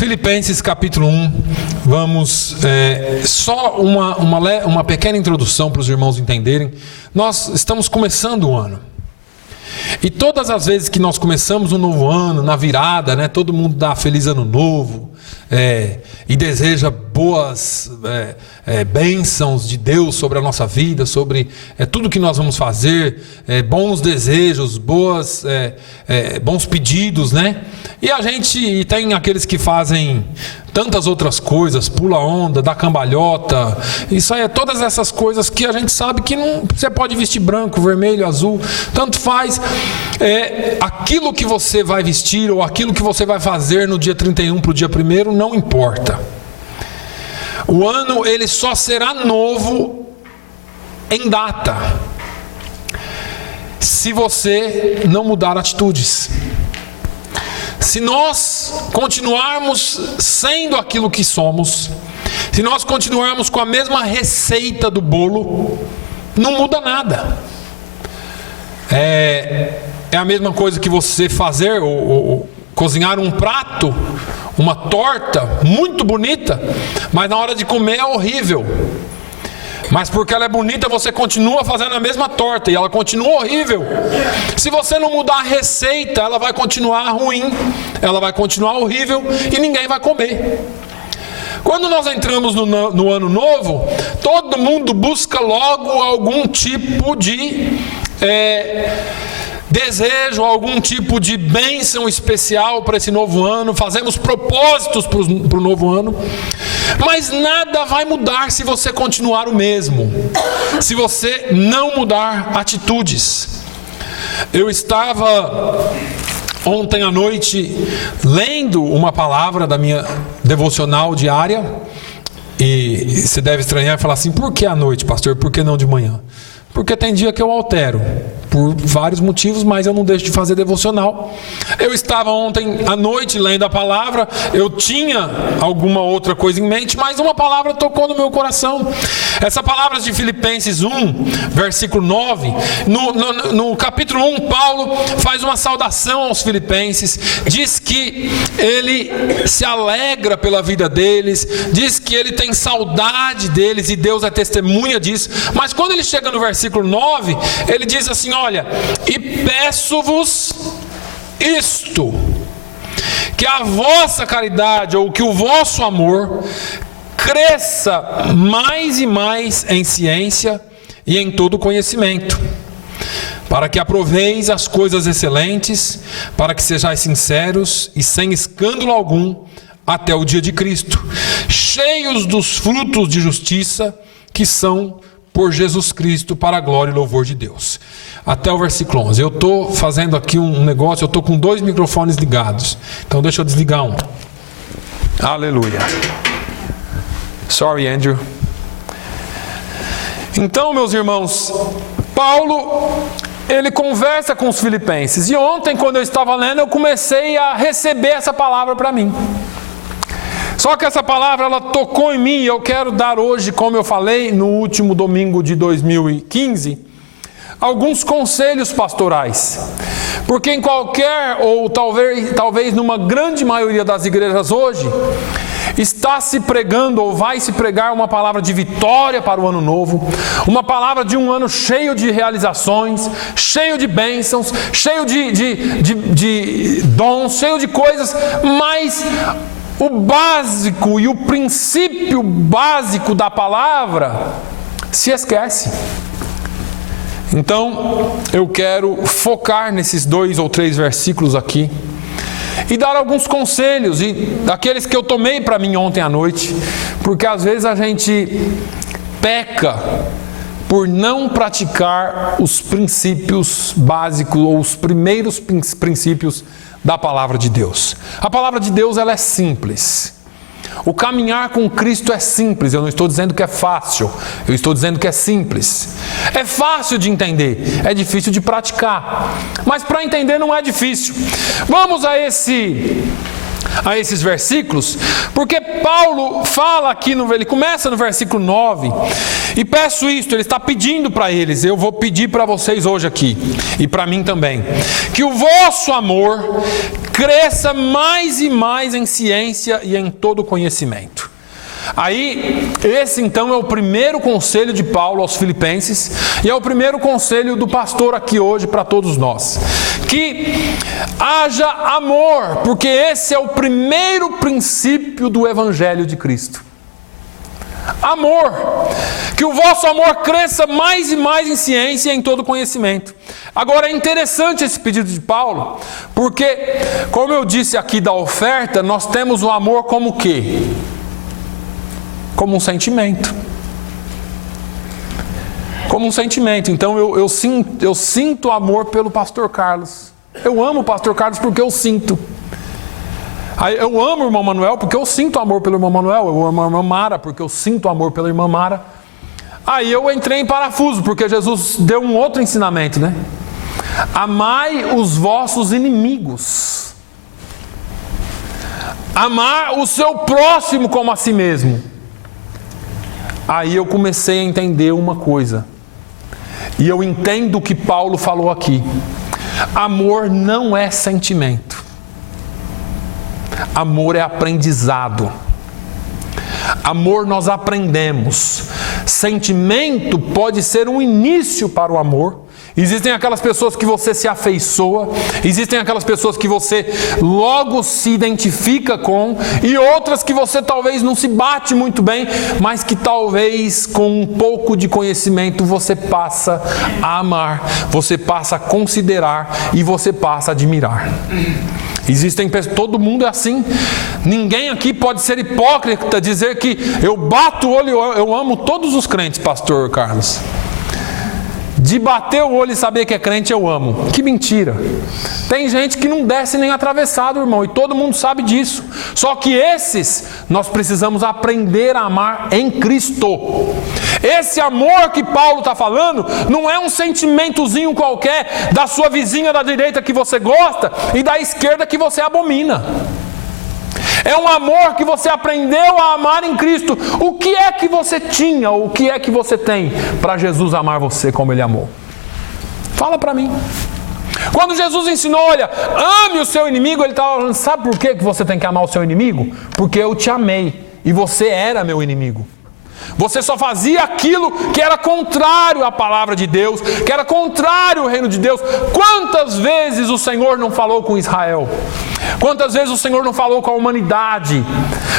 Filipenses capítulo 1, vamos, só uma pequena introdução para os irmãos entenderem. Nós estamos começando o ano. E todas as vezes que nós começamos um novo ano, na virada, né, todo mundo dá feliz ano novo, e deseja boas bênçãos de Deus sobre a nossa vida, sobre tudo que nós vamos fazer, bons desejos, bons pedidos, né? E a gente tem aqueles que fazem tantas outras coisas, pula onda, dá cambalhota, isso aí todas essas coisas que a gente sabe que não, você pode vestir branco, vermelho, azul, tanto faz. Aquilo que você vai vestir ou aquilo que você vai fazer no dia 31 para o dia 1º não importa. O ano ele só será novo em data se você não mudar atitudes. Se nós continuarmos sendo aquilo que somos, se nós continuarmos com a mesma receita do bolo, não muda nada. É a mesma coisa que você fazer ou cozinhar um prato, uma torta muito bonita, mas na hora de comer é horrível. Mas porque ela é bonita, você continua fazendo a mesma torta e ela continua horrível. Se você não mudar a receita, ela vai continuar ruim, ela vai continuar horrível e ninguém vai comer. Quando nós entramos no ano novo, todo mundo busca logo algum tipo de desejo, algum tipo de bênção especial para esse novo ano, fazemos propósitos para o novo ano, mas nada vai mudar se você continuar o mesmo, se você não mudar atitudes. Eu estava ontem à noite lendo uma palavra da minha devocional diária, e você deve estranhar e falar assim: por que à noite, pastor? Por que não de manhã? Porque tem dia que eu altero, por vários motivos, mas eu não deixo de fazer devocional. Eu estava ontem à noite lendo a palavra, eu tinha alguma outra coisa em mente, mas uma palavra tocou no meu coração. Essa palavra de Filipenses 1, versículo 9, no capítulo 1, Paulo faz uma saudação aos filipenses, diz que ele se alegra pela vida deles, diz que ele tem saudade deles e Deus é testemunha disso, mas quando ele chega no versículo 9, ele diz assim: olha, e peço-vos isto, que a vossa caridade ou que o vosso amor cresça mais e mais em ciência e em todo conhecimento, para que aproveis as coisas excelentes, para que sejais sinceros e sem escândalo algum até o dia de Cristo, cheios dos frutos de justiça que são por Jesus Cristo, para a glória e louvor de Deus. Até o versículo 11. Eu estou fazendo aqui um negócio, eu estou com 2 microfones ligados, então deixa eu desligar um. Aleluia. Sorry, Andrew. Então, meus irmãos, Paulo, ele conversa com os filipenses, e ontem, quando eu estava lendo, eu comecei a receber essa palavra para mim. Só que essa palavra, ela tocou em mim, e eu quero dar hoje, como eu falei no último domingo de 2015, alguns conselhos pastorais. Porque em qualquer, ou talvez numa grande maioria das igrejas hoje, está se pregando ou vai se pregar uma palavra de vitória para o ano novo, uma palavra de um ano cheio de realizações, cheio de bênçãos, cheio de dons, cheio de coisas, mas o básico e o princípio básico da palavra se esquece. Então, eu quero focar nesses 2 ou 3 versículos aqui e dar alguns conselhos, e daqueles que eu tomei para mim ontem à noite, porque às vezes a gente peca por não praticar os princípios básicos ou os primeiros princípios da palavra de Deus. A palavra de Deus, ela é simples. O caminhar com Cristo é simples. Eu não estou dizendo que é fácil, eu estou dizendo que é simples. É fácil de entender, é difícil de praticar, mas para entender não é difícil. Vamos a esse a esses versículos, porque Paulo fala aqui, ele começa no versículo 9, e peço isto, ele está pedindo para eles, eu vou pedir para vocês hoje aqui, e para mim também, que o vosso amor cresça mais e mais em ciência e em todo conhecimento. Aí, esse então é o primeiro conselho de Paulo aos Filipenses, e é o primeiro conselho do pastor aqui hoje para todos nós. Que haja amor, porque esse é o primeiro princípio do Evangelho de Cristo. Amor. Que o vosso amor cresça mais e mais em ciência e em todo conhecimento. Agora é interessante esse pedido de Paulo, porque, como eu disse aqui da oferta, nós temos o amor como o quê? Como um sentimento. Como um sentimento. Então eu sinto amor pelo pastor Carlos. Eu amo o pastor Carlos porque eu sinto. Eu amo o irmão Manuel porque eu sinto amor pelo irmão Manuel. Eu amo a irmã Mara porque eu sinto amor pela irmã Mara. Aí eu entrei em parafuso porque Jesus deu um outro ensinamento, né? Amai os vossos inimigos. Amar o seu próximo como a si mesmo. Aí eu comecei a entender uma coisa. E eu entendo o que Paulo falou aqui. Amor não é sentimento. Amor é aprendizado. Amor nós aprendemos. Sentimento pode ser um início para o amor. Existem aquelas pessoas que você se afeiçoa, existem aquelas pessoas que você logo se identifica com, e outras que você talvez não se bate muito bem, mas que talvez com um pouco de conhecimento você passa a amar, você passa a considerar e você passa a admirar. Existem pessoas, todo mundo é assim. Ninguém aqui pode ser hipócrita, dizer que eu bato o olho, eu amo todos os crentes, pastor Carlos. De bater o olho e saber que é crente, eu amo. Que mentira. Tem gente que não desce nem atravessado, irmão, e todo mundo sabe disso. Só que esses, nós precisamos aprender a amar em Cristo. Esse amor que Paulo está falando, não é um sentimentozinho qualquer da sua vizinha da direita que você gosta e da esquerda que você abomina. É um amor que você aprendeu a amar em Cristo. O que é que você tinha, ou o que é que você tem para Jesus amar você como Ele amou? Fala para mim. Quando Jesus ensinou, olha, ame o seu inimigo, Ele estava falando, sabe por que você tem que amar o seu inimigo? Porque eu te amei e você era meu inimigo. Você só fazia aquilo que era contrário à palavra de Deus, que era contrário ao reino de Deus. Quantas vezes o Senhor não falou com Israel? Quantas vezes o Senhor não falou com a humanidade?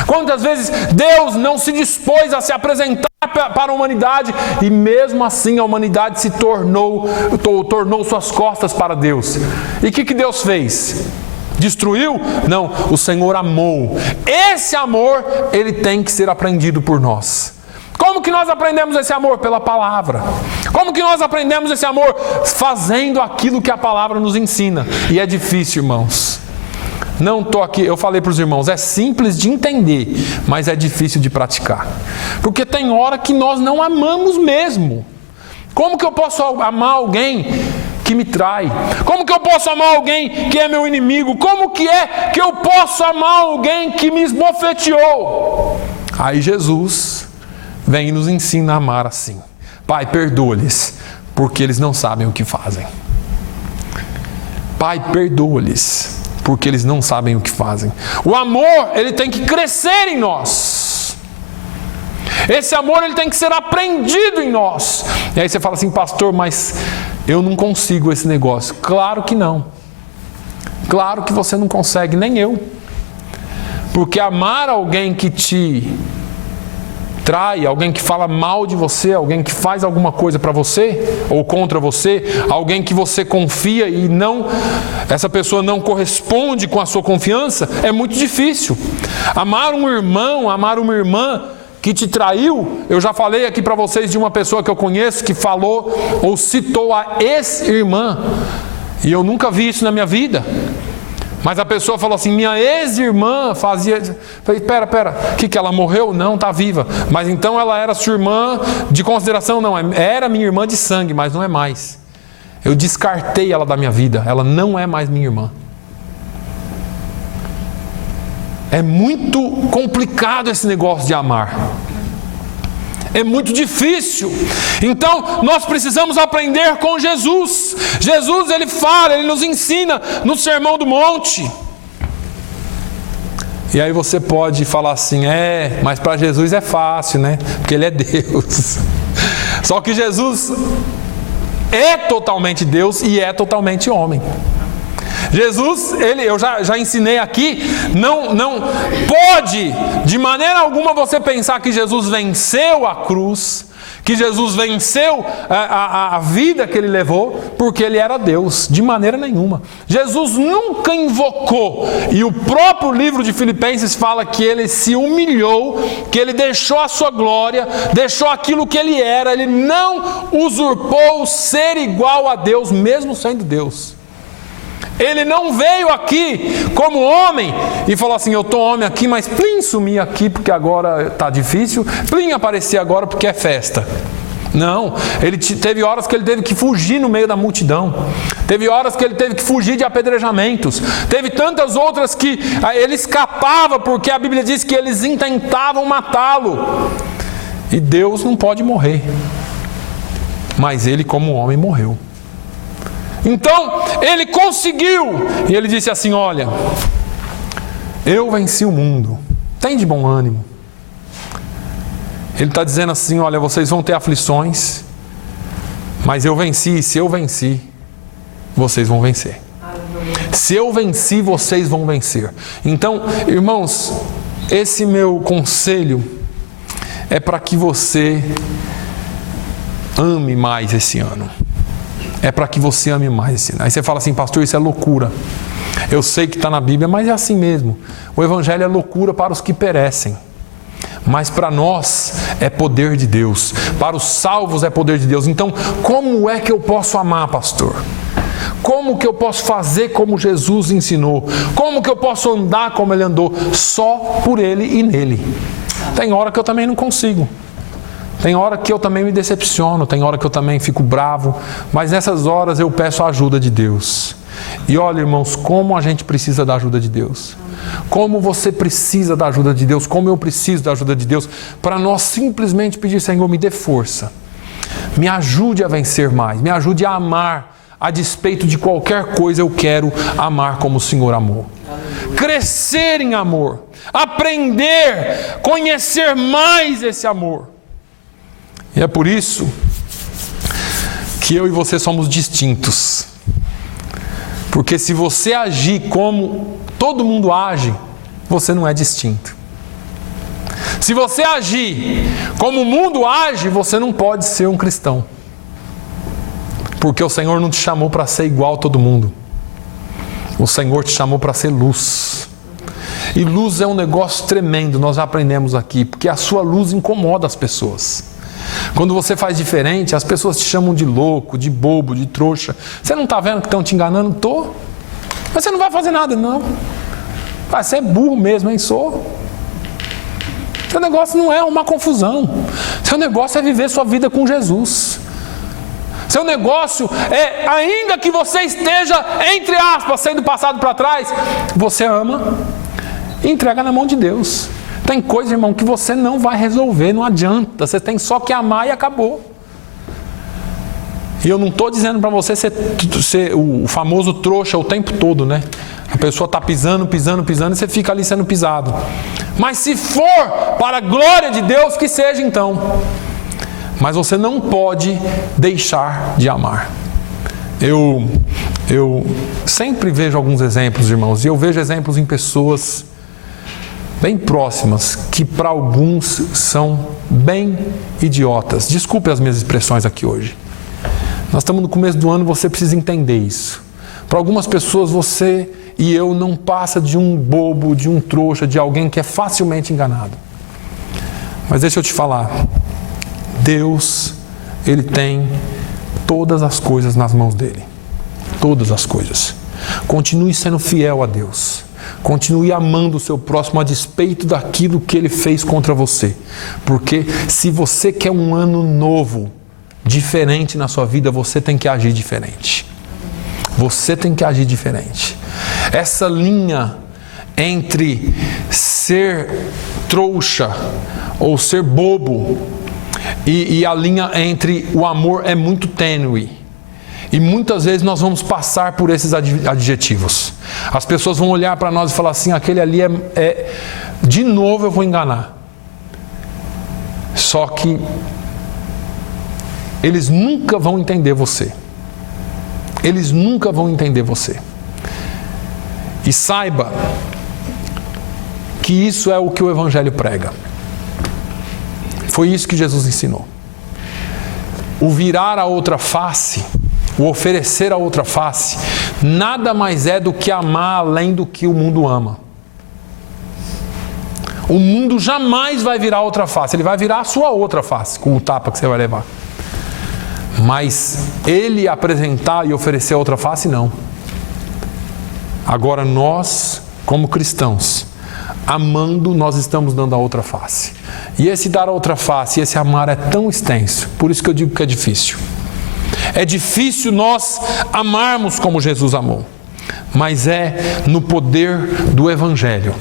Quantas vezes Deus não se dispôs a se apresentar para a humanidade e mesmo assim a humanidade se tornou suas costas para Deus? E o que Deus fez? Destruiu? Não, o Senhor amou. Esse amor, ele tem que ser aprendido por nós. Como que nós aprendemos esse amor? Pela palavra. Como que nós aprendemos esse amor? Fazendo aquilo que a palavra nos ensina. E é difícil, irmãos. Não estou aqui, eu falei para os irmãos, é simples de entender, mas é difícil de praticar. Porque tem hora que nós não amamos mesmo. Como que eu posso amar alguém que me trai? Como que eu posso amar alguém que é meu inimigo? Como que é que eu posso amar alguém que me esbofeteou? Aí Jesus vem e nos ensina a amar assim. Pai, perdoa-lhes, porque eles não sabem o que fazem. Pai, perdoa-lhes, porque eles não sabem o que fazem. O amor, ele tem que crescer em nós. Esse amor, ele tem que ser aprendido em nós. E aí você fala assim, pastor, mas eu não consigo esse negócio. Claro que não. Claro que você não consegue, nem eu. Porque amar alguém que te trai, alguém que fala mal de você, alguém que faz alguma coisa para você ou contra você, alguém que você confia e essa pessoa não corresponde com a sua confiança, é muito difícil. Amar um irmão, amar uma irmã que te traiu, eu já falei aqui para vocês de uma pessoa que eu conheço que falou ou citou a ex-irmã, e eu nunca vi isso na minha vida. Mas a pessoa falou assim, minha ex-irmã fazia... Falei, pera, que ela morreu? Não, está viva. Mas então ela era sua irmã de consideração? Não, era minha irmã de sangue, mas não é mais. Eu descartei ela da minha vida, ela não é mais minha irmã. É muito complicado esse negócio de amar. É muito difícil. Então, nós precisamos aprender com Jesus. Jesus, Ele fala, Ele nos ensina no Sermão do Monte. E aí você pode falar assim, mas para Jesus é fácil, né? Porque Ele é Deus. Só que Jesus é totalmente Deus e é totalmente homem. Jesus, eu já ensinei aqui, não pode de maneira alguma você pensar que Jesus venceu a cruz, que Jesus venceu a vida que Ele levou, porque Ele era Deus, de maneira nenhuma. Jesus nunca invocou, e o próprio livro de Filipenses fala que Ele se humilhou, que Ele deixou a sua glória, deixou aquilo que Ele era, Ele não usurpou ser igual a Deus, mesmo sendo Deus. Ele não veio aqui como homem e falou assim, eu estou homem aqui, mas plim, sumir aqui porque agora está difícil, plim, aparecer agora porque é festa. Não, ele teve horas que ele teve que fugir no meio da multidão, teve horas que ele teve que fugir de apedrejamentos, teve tantas outras que ele escapava porque a Bíblia diz que eles intentavam matá-lo. E Deus não pode morrer, mas ele como homem morreu. Então, ele conseguiu, e ele disse assim, olha, eu venci o mundo, tem de bom ânimo. Ele está dizendo assim, olha, vocês vão ter aflições, mas eu venci, e se eu venci, vocês vão vencer. Se eu venci, vocês vão vencer. Então, irmãos, esse meu conselho é para que você ame mais esse ano. É para que você ame mais. Aí você fala assim, pastor, isso é loucura. Eu sei que está na Bíblia, mas é assim mesmo. O Evangelho é loucura para os que perecem. Mas para nós é poder de Deus. Para os salvos é poder de Deus. Então, como é que eu posso amar, pastor? Como que eu posso fazer como Jesus ensinou? Como que eu posso andar como Ele andou? Só por Ele e nele. Tem hora que eu também não consigo. Tem hora que eu também me decepciono, tem hora que eu também fico bravo, mas nessas horas eu peço a ajuda de Deus. E olha, irmãos, como a gente precisa da ajuda de Deus. Como você precisa da ajuda de Deus, como eu preciso da ajuda de Deus, para nós simplesmente pedir, Senhor, me dê força. Me ajude a vencer mais, me ajude a amar, a despeito de qualquer coisa eu quero amar como o Senhor amou. Crescer em amor, aprender, conhecer mais esse amor. E é por isso que eu e você somos distintos. Porque se você agir como todo mundo age, você não é distinto. Se você agir como o mundo age, você não pode ser um cristão. Porque o Senhor não te chamou para ser igual a todo mundo. O Senhor te chamou para ser luz. E luz é um negócio tremendo, nós aprendemos aqui, porque a sua luz incomoda as pessoas. Quando você faz diferente, as pessoas te chamam de louco, de bobo, de trouxa. Você não está vendo que estão te enganando? Estou. Mas você não vai fazer nada, não. Você é burro mesmo, hein? Sou. Seu negócio não é uma confusão. Seu negócio é viver sua vida com Jesus. Seu negócio é, ainda que você esteja, entre aspas, sendo passado para trás, você ama e entrega na mão de Deus. Tem coisa, irmão, que você não vai resolver, não adianta. Você tem só que amar e acabou. E eu não estou dizendo para você ser o famoso trouxa o tempo todo, né? A pessoa está pisando e você fica ali sendo pisado. Mas se for para a glória de Deus, que seja então. Mas você não pode deixar de amar. Eu sempre vejo alguns exemplos, irmãos, e eu vejo exemplos em pessoas bem próximas, que para alguns são bem idiotas. Desculpe as minhas expressões aqui hoje. Nós estamos no começo do ano, você precisa entender isso. Para algumas pessoas, você e eu não passa de um bobo, de um trouxa, de alguém que é facilmente enganado. Mas deixa eu te falar, Deus, Ele tem todas as coisas nas mãos dEle. Todas as coisas. Continue sendo fiel a Deus. Continue amando o seu próximo a despeito daquilo que ele fez contra você. Porque se você quer um ano novo, diferente na sua vida, você tem que agir diferente. Você tem que agir diferente. Essa linha entre ser trouxa ou ser bobo, e a linha entre o amor é muito tênue. E muitas vezes nós vamos passar por esses adjetivos. As pessoas vão olhar para nós e falar assim: aquele ali de novo eu vou enganar. Só que eles nunca vão entender você. Eles nunca vão entender você. E saiba que isso é o que o Evangelho prega. Foi isso que Jesus ensinou. O virar a outra face, o oferecer a outra face, nada mais é do que amar além do que o mundo ama. O mundo jamais vai virar a outra face, ele vai virar a sua outra face, com o tapa que você vai levar. Mas ele apresentar e oferecer a outra face, não. Agora nós, como cristãos, amando, nós estamos dando a outra face. E esse dar a outra face, esse amar é tão extenso, por isso que eu digo que é difícil. É difícil nós amarmos como Jesus amou, mas é no poder do Evangelho,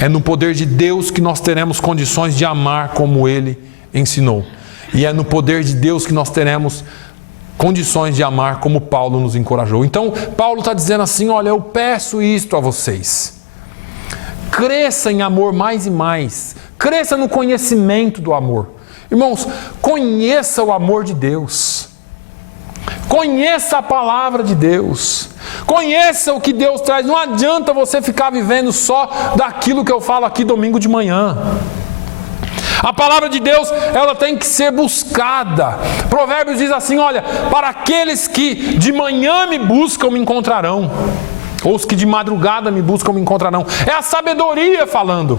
é no poder de Deus que nós teremos condições de amar como Ele ensinou. E é no poder de Deus que nós teremos condições de amar como Paulo nos encorajou. Então, Paulo está dizendo assim: olha, eu peço isto a vocês. Cresça em amor mais e mais. Cresça no conhecimento do amor. Irmãos, conheça o amor de Deus. Conheça a palavra de Deus. Conheça o que Deus traz. Não adianta você ficar vivendo só daquilo que eu falo aqui domingo de manhã. A palavra de Deus, ela tem que ser buscada. Provérbios diz assim: olha, para aqueles que de manhã me buscam, me encontrarão. Ou os que de madrugada me buscam, me encontrarão. É a sabedoria falando.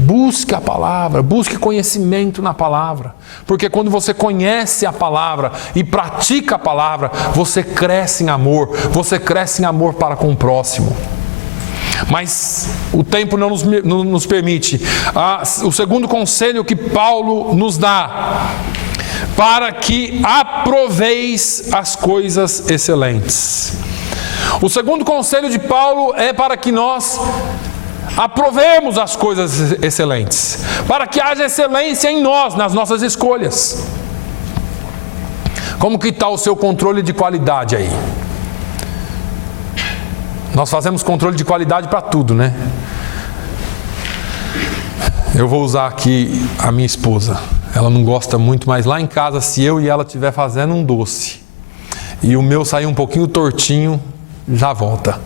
Busque a palavra, busque conhecimento na palavra. Porque quando você conhece a palavra e pratica a palavra, você cresce em amor. Você cresce em amor para com o próximo. Mas o tempo não nos permite. O segundo conselho que Paulo nos dá: para que aproveis as coisas excelentes. O segundo conselho de Paulo é para que nós aprovemos as coisas excelentes, para que haja excelência em nós, nas nossas escolhas. Como que está o seu controle de qualidade aí? Nós fazemos controle de qualidade para tudo, né? Eu vou usar aqui a minha esposa. Ela não gosta muito, mas lá em casa, se eu e ela estiver fazendo um doce e o meu sair um pouquinho tortinho, já volta.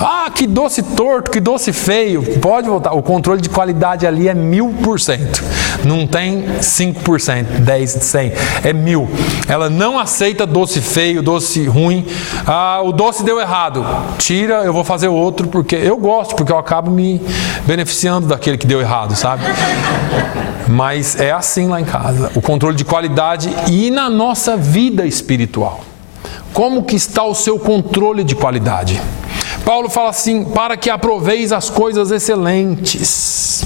Ah, que doce torto, que doce feio. Pode voltar. O controle de qualidade ali é 1000%. Não tem 5%, 10, 100. É 1000. Ela não aceita doce feio, doce ruim. Ah, o doce deu errado. Tira, eu vou fazer outro, porque eu gosto, porque eu acabo me beneficiando daquele que deu errado, sabe? Mas é assim lá em casa. O controle de qualidade e na nossa vida espiritual. Como que está o seu controle de qualidade? Paulo fala assim: para que aproveis as coisas excelentes.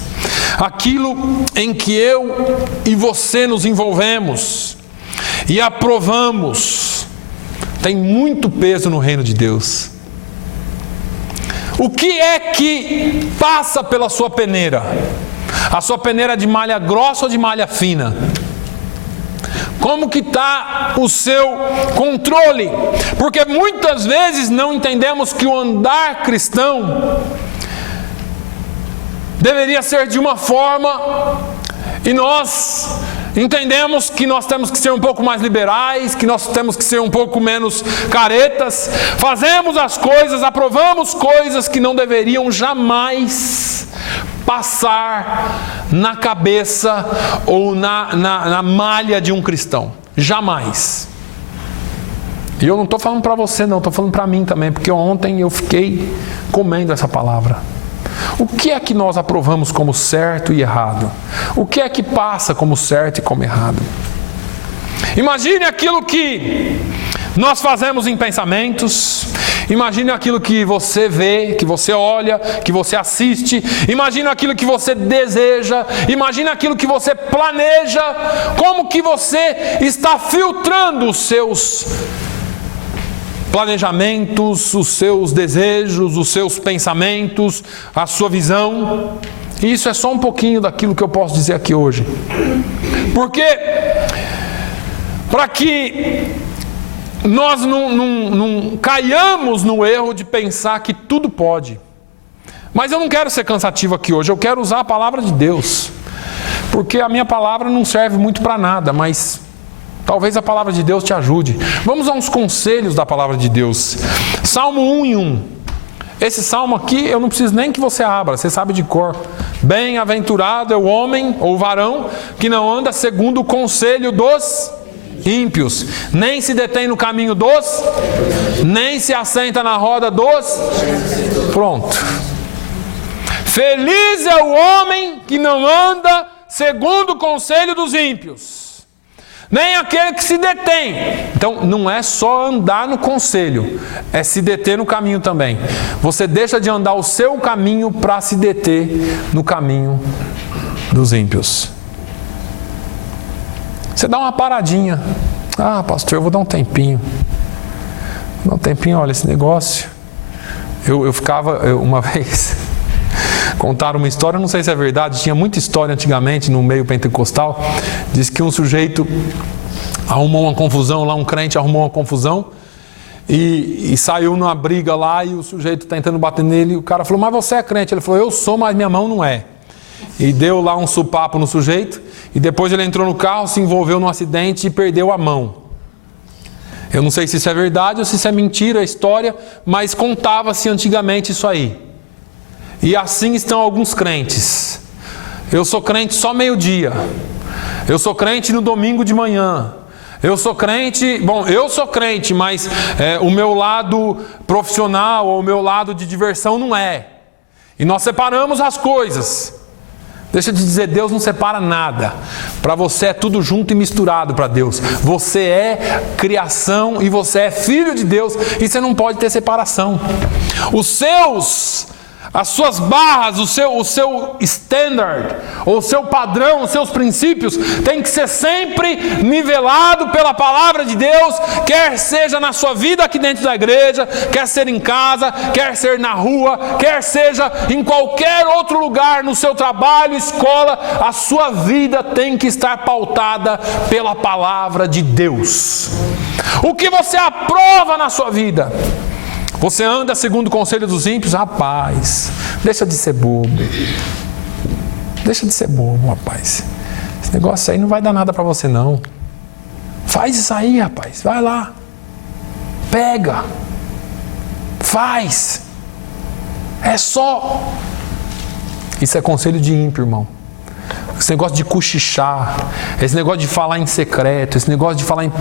Aquilo em que eu e você nos envolvemos e aprovamos, tem muito peso no reino de Deus. O que é que passa pela sua peneira? A sua peneira é de malha grossa ou de malha fina? Como que está o seu controle? Porque muitas vezes não entendemos que o andar cristão deveria ser de uma forma, e nós entendemos que nós temos que ser um pouco mais liberais, que nós temos que ser um pouco menos caretas. Fazemos as coisas, aprovamos coisas que não deveriam jamais passar na cabeça ou na malha de um cristão. Jamais. E eu não estou falando para você não, estou falando para mim também, porque ontem eu fiquei comendo essa palavra. O que é que nós aprovamos como certo e errado? O que é que passa como certo e como errado? Imagine aquilo que nós fazemos em pensamentos. Imagine aquilo que você vê, que você olha, que você assiste. Imagine aquilo que você deseja. Imagine aquilo que você planeja. Como que você está filtrando os seus planejamentos, os seus desejos, os seus pensamentos, a sua visão. E isso é só um pouquinho daquilo que eu posso dizer aqui hoje. Porque, para que nós não caiamos no erro de pensar que tudo pode. Mas eu não quero ser cansativo aqui hoje, eu quero usar a palavra de Deus. Porque a minha palavra não serve muito para nada, mas talvez a palavra de Deus te ajude. Vamos a uns conselhos da palavra de Deus. Salmo 1:1. Esse salmo aqui eu não preciso nem que você abra, você sabe de cor. Bem-aventurado é o homem ou o varão que não anda segundo o conselho dos ímpios, nem se detém no caminho dos, nem se assenta na roda dos. Pronto. Feliz é o homem que não anda segundo o conselho dos ímpios, nem aquele que se detém. Então não é só andar no conselho, é se deter no caminho também. Você deixa de andar o seu caminho para se deter no caminho dos ímpios. Você dá uma paradinha. Ah, pastor, eu vou dar um tempinho. Vou dar um tempinho, olha esse negócio. Eu ficava, uma vez, contaram uma história, não sei se é verdade, tinha muita história antigamente no meio pentecostal. Diz que um sujeito arrumou uma confusão lá, um crente arrumou uma confusão e saiu numa briga lá e o sujeito tentando bater nele. E o cara falou, mas você é crente? Ele falou, eu sou, mas minha mão não é. E deu lá um supapo no sujeito. E depois ele entrou no carro, se envolveu num acidente e perdeu a mão. Eu não sei se isso é verdade ou se isso é mentira a história, mas contava-se antigamente isso aí. E assim estão alguns crentes. Eu sou crente só meio-dia. Eu sou crente no domingo de manhã. Eu sou crente, eu sou crente, mas o meu lado profissional ou o meu lado de diversão não é. E nós separamos as coisas. Deixa eu te dizer, Deus não separa nada. Para você é tudo junto e misturado para Deus. Você é criação e você é filho de Deus e você não pode ter separação. As suas barras, o seu standard, ou o seu padrão, os seus princípios, tem que ser sempre nivelado pela palavra de Deus, quer seja na sua vida aqui dentro da igreja, quer ser em casa, quer ser na rua, quer seja em qualquer outro lugar, no seu trabalho, escola, a sua vida tem que estar pautada pela palavra de Deus. O que você aprova na sua vida? Você anda segundo o conselho dos ímpios? Rapaz, deixa de ser bobo. Deixa de ser bobo, rapaz. Esse negócio aí não vai dar nada para você, não. Faz isso aí, rapaz. Vai lá. Pega. Faz. É só. Isso é conselho de ímpio, irmão. Esse negócio de cochichar, esse negócio de falar em secreto, esse negócio de falar em...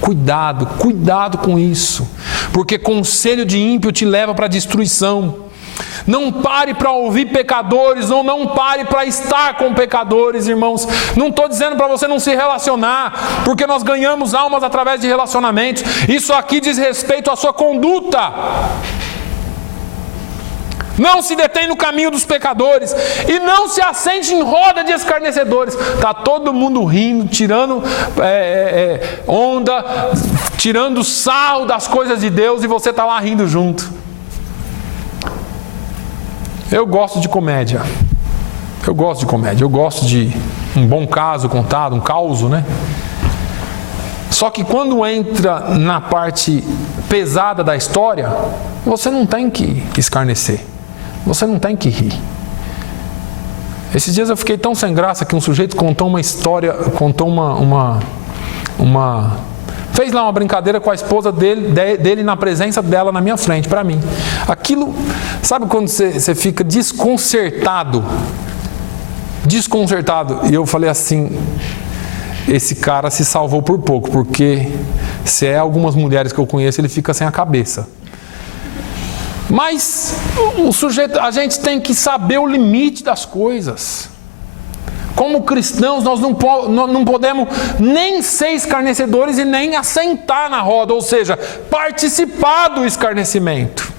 Cuidado com isso. Porque conselho de ímpio te leva para a destruição. Não pare para ouvir pecadores, ou não pare para estar com pecadores, irmãos. Não estou dizendo para você não se relacionar, porque nós ganhamos almas através de relacionamentos. Isso aqui diz respeito à sua conduta. Não se detém no caminho dos pecadores e não se assente em roda de escarnecedores. Está todo mundo rindo, tirando onda, tirando sarro das coisas de Deus e você está lá rindo junto. Eu gosto de comédia. Eu gosto de um bom caso contado, um causo, né? Só que quando entra na parte pesada da história, você não tem que escarnecer. Você não tem que rir. Esses dias eu fiquei tão sem graça que um sujeito contou uma história, fez lá uma brincadeira com a esposa dele na presença dela na minha frente, para mim. Aquilo, sabe quando você fica desconcertado? E eu falei assim, esse cara se salvou por pouco, porque se é algumas mulheres que eu conheço, ele fica sem a cabeça. Mas a gente tem que saber o limite das coisas. Como cristãos, nós não podemos nem ser escarnecedores e nem assentar na roda, ou seja, participar do escarnecimento.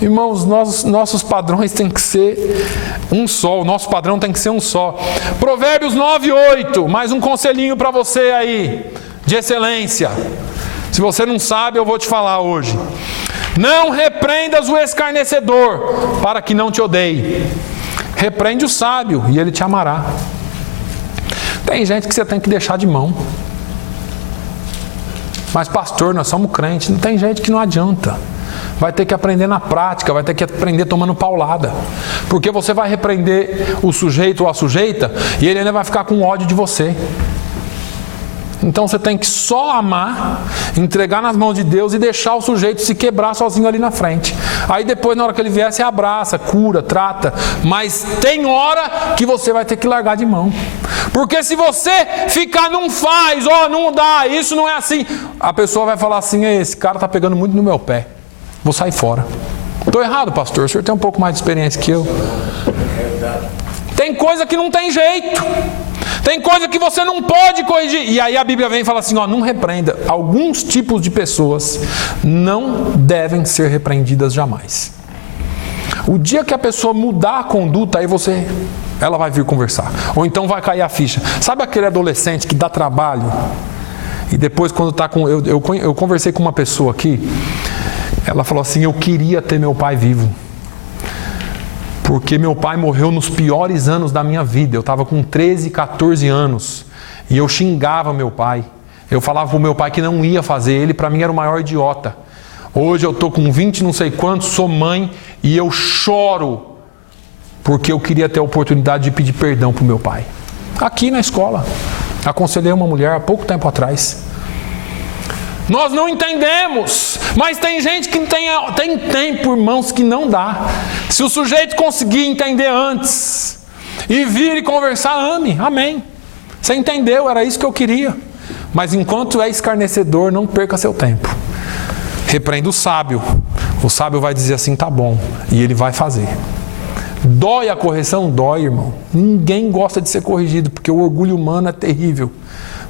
Irmãos, nossos padrões têm que ser um só, o nosso padrão tem que ser um só. Provérbios 9:8, mais um conselhinho para você aí, de excelência. Se você não sabe, eu vou te falar hoje. Não repreendas o escarnecedor, para que não te odeie. Repreende o sábio, e ele te amará. Tem gente que você tem que deixar de mão. Mas pastor, nós somos crentes. Não tem gente que não adianta. Vai ter que aprender na prática, vai ter que aprender tomando paulada. Porque você vai repreender o sujeito ou a sujeita e ele ainda vai ficar com ódio de você. Então você tem que só amar, entregar nas mãos de Deus e deixar o sujeito se quebrar sozinho ali na frente. Aí depois, na hora que ele vier, você abraça, cura, trata. Mas tem hora que você vai ter que largar de mão. Porque se você ficar, não faz, não dá, isso não é assim, a pessoa vai falar assim: esse cara está pegando muito no meu pé, vou sair fora. Estou errado, pastor? O senhor tem um pouco mais de experiência que eu. Tem coisa que não tem jeito. Tem coisa que você não pode corrigir. E aí a Bíblia vem e fala assim: não repreenda. Alguns tipos de pessoas não devem ser repreendidas jamais. O dia que a pessoa mudar a conduta, aí ela vai vir conversar. Ou então vai cair a ficha. Sabe aquele adolescente que dá trabalho? E depois, quando está com... Eu conversei com uma pessoa aqui. Ela falou assim: eu queria ter meu pai vivo. Porque meu pai morreu nos piores anos da minha vida. Eu estava com 13, 14 anos. E eu xingava meu pai. Eu falava para o meu pai que não ia fazer. Ele, para mim, era o maior idiota. Hoje eu estou com 20 não sei quantos, sou mãe. E eu choro. Porque eu queria ter a oportunidade de pedir perdão para o meu pai. Aqui na escola. Aconselhei uma mulher há pouco tempo atrás. Nós não entendemos, mas tem gente que tem tempo, irmãos, que não dá. Se o sujeito conseguir entender antes e vir e conversar, ame, amém. Você entendeu, era isso que eu queria. Mas enquanto é escarnecedor, não perca seu tempo. Repreenda o sábio. O sábio vai dizer assim: tá bom, e ele vai fazer. Dói a correção? Dói, irmão. Ninguém gosta de ser corrigido, porque o orgulho humano é terrível.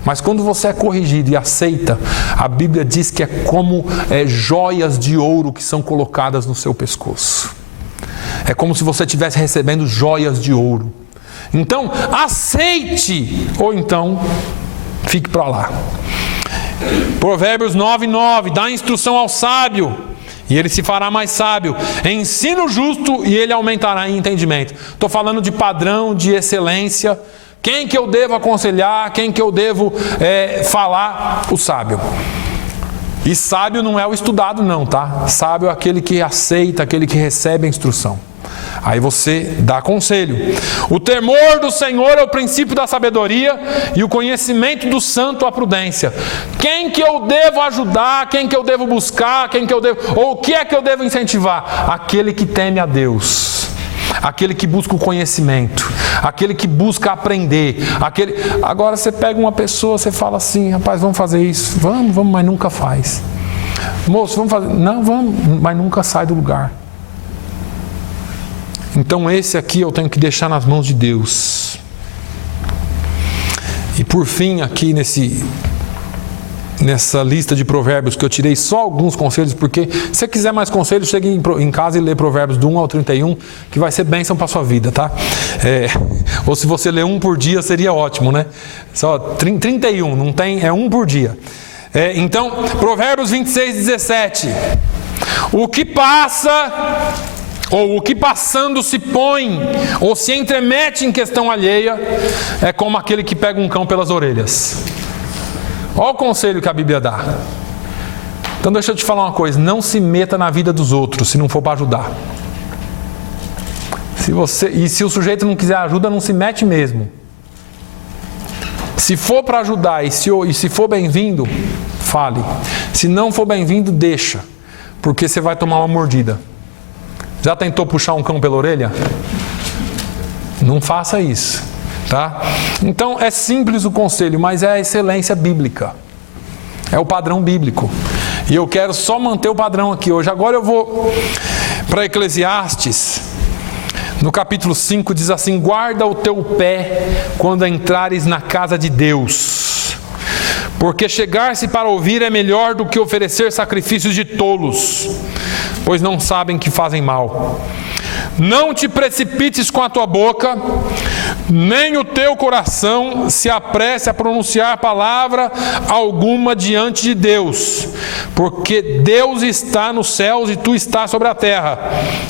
Mas quando você é corrigido e aceita, a Bíblia diz que é como joias de ouro que são colocadas no seu pescoço. É como se você estivesse recebendo joias de ouro. Então, aceite, ou então, fique para lá. Provérbios 9:9, dá instrução ao sábio, e ele se fará mais sábio. Ensina o justo, e ele aumentará em entendimento. Estou falando de padrão, de excelência. Quem que eu devo aconselhar? Quem que eu devo falar? O sábio. E sábio não é o estudado não, tá? Sábio é aquele que aceita, aquele que recebe a instrução. Aí você dá conselho. O temor do Senhor é o princípio da sabedoria, e o conhecimento do santo a prudência. Quem que eu devo ajudar? Quem que eu devo buscar? Ou o que é que eu devo incentivar? Aquele que teme a Deus. Aquele que busca o conhecimento, aquele que busca aprender, Agora você pega uma pessoa, você fala assim: rapaz, vamos fazer isso, vamos, mas nunca faz. Moço, vamos fazer, não, vamos, mas nunca sai do lugar. Então esse aqui eu tenho que deixar nas mãos de Deus. E por fim, aqui nessa lista de provérbios que eu tirei só alguns conselhos, porque se você quiser mais conselhos, chegue em casa e lê provérbios do 1 ao 31, que vai ser bênção para a sua vida, tá? Ou se você ler um por dia, seria ótimo, né? Só 31, não tem, é um por dia. Então, provérbios 26:17. O que passa, ou o que passando se põe, ou se entremete em questão alheia, é como aquele que pega um cão pelas orelhas. Olha o conselho que a Bíblia dá. Então deixa eu te falar uma coisa: não se meta na vida dos outros se não for para ajudar. Se o sujeito não quiser ajuda, não se mete mesmo. Se for para ajudar e se for bem-vindo, fale. Se não for bem-vindo, deixa, porque você vai tomar uma mordida. Já tentou puxar um cão pela orelha? Não faça isso. Tá? Então é simples o conselho, mas é a excelência bíblica. É o padrão bíblico. E eu quero só manter o padrão aqui hoje. Agora eu vou para Eclesiastes. No capítulo 5 diz assim: guarda o teu pé quando entrares na casa de Deus, porque chegar-se para ouvir é melhor do que oferecer sacrifícios de tolos, pois não sabem que fazem mal. Não te precipites com a tua boca, nem o teu coração se apresse a pronunciar palavra alguma diante de Deus, porque Deus está nos céus e tu estás sobre a terra.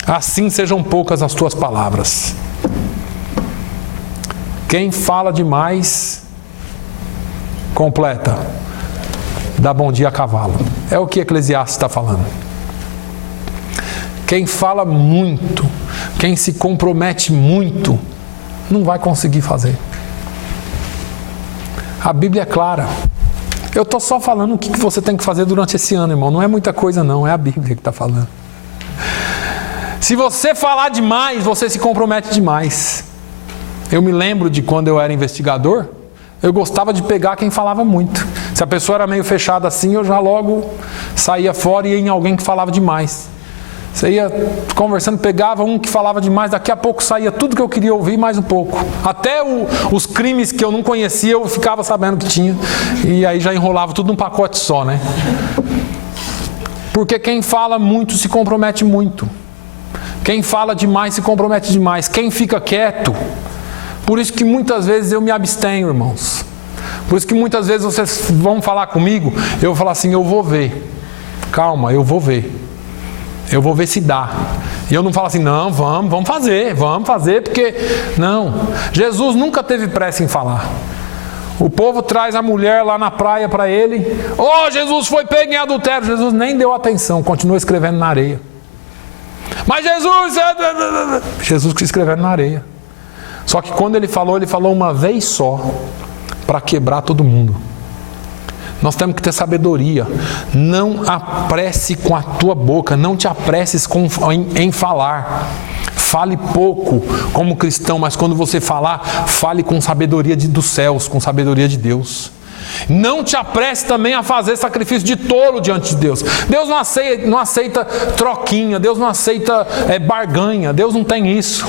Assim sejam poucas as tuas palavras. Quem fala demais, completa, dá bom dia a cavalo. É o que Eclesiastes está falando. Quem fala muito, quem se compromete muito, não vai conseguir fazer. A Bíblia é clara. Eu estou só falando o que você tem que fazer durante esse ano, irmão. Não é muita coisa não, é a Bíblia que está falando. Se você falar demais, você se compromete demais. Eu me lembro de quando eu era investigador, eu gostava de pegar quem falava muito. Se a pessoa era meio fechada assim, eu já logo saía fora e ia em alguém que falava demais. Você ia conversando, pegava um que falava demais, daqui a pouco saía tudo que eu queria ouvir, mais um pouco. Até os crimes que eu não conhecia, eu ficava sabendo que tinha. E aí já enrolava tudo num pacote só, né? Porque quem fala muito se compromete muito. Quem fala demais se compromete demais. Quem fica quieto. Por isso que muitas vezes eu me abstenho, irmãos. Por isso que muitas vezes vocês vão falar comigo, eu vou falar assim, eu vou ver. Calma, eu vou ver. Eu vou ver se dá. E eu não falo assim, não, vamos fazer, porque... Não, Jesus nunca teve pressa em falar. O povo traz a mulher lá na praia para ele. Jesus foi pego em adultério. Jesus nem deu atenção, continuou escrevendo na areia. Mas Jesus que escrevendo na areia. Só que quando ele falou uma vez só, para quebrar todo mundo. Nós temos que ter sabedoria. Não apresse com a tua boca, não te apresses em falar. Fale pouco como cristão, mas quando você falar, fale com sabedoria dos céus, com sabedoria de Deus. Não te apresse também a fazer sacrifício de tolo diante de Deus. Deus não aceita troquinha, Deus não aceita barganha, Deus não tem isso.